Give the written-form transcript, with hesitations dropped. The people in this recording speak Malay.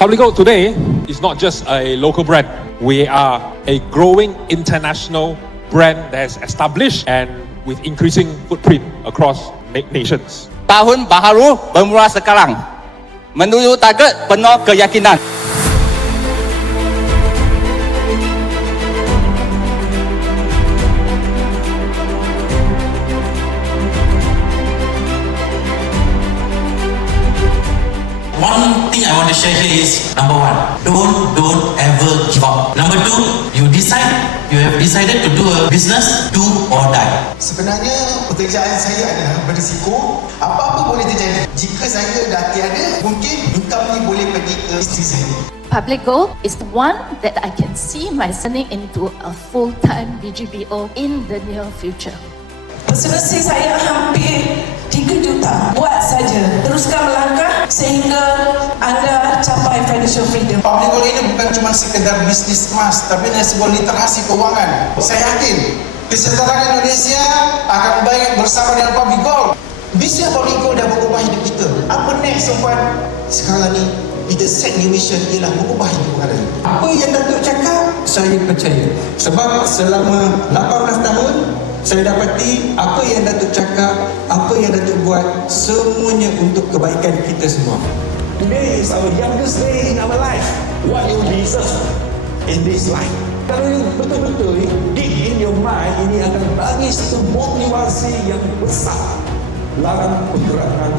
Publico today is not just a local brand. We are a growing international brand that is established and with increasing footprint across nations. Tahun baharu bermula sekarang. Menuju target penuh keyakinan. One thing I want to share here is, number one, don't ever give up. Number two, you have decided to do a business, do or die. Sebenarnya pekerjaan saya adalah berisiko. Apa-apa boleh terjadi. Jika saya dah tiada, mungkin income ni boleh pergi ke isteri saya. Publico is one that I can see myself turning into a full-time BGBO in the near future. Persenasi saya hampir 3 juta. Buat saja. Teruskan melangkah sehingga anda capai financial freedom. Publico ini bukan cuma sekedar bisnis emas, tapi adalah sebuah literasi keuangan. Saya yakin kesejahteraan Indonesia akan baik bersama dengan Publico. Bisnes Publico dah mengubah hidup kita. Apa next sobat? Sekarang ni kita set new mission ialah mengubah hidup orang lain. Apa yang Datuk cakap, saya percaya. Sebab selama 18 tahun saya dapati apa yang Datuk cakap, apa yang Datuk buat, semuanya untuk kebaikan kita semua. Today is our youngest day in our life. What you deserve in this life. Kalau you betul-betul deep in your mind, ini akan bagi satu motivasi yang besar dalam pergerakan.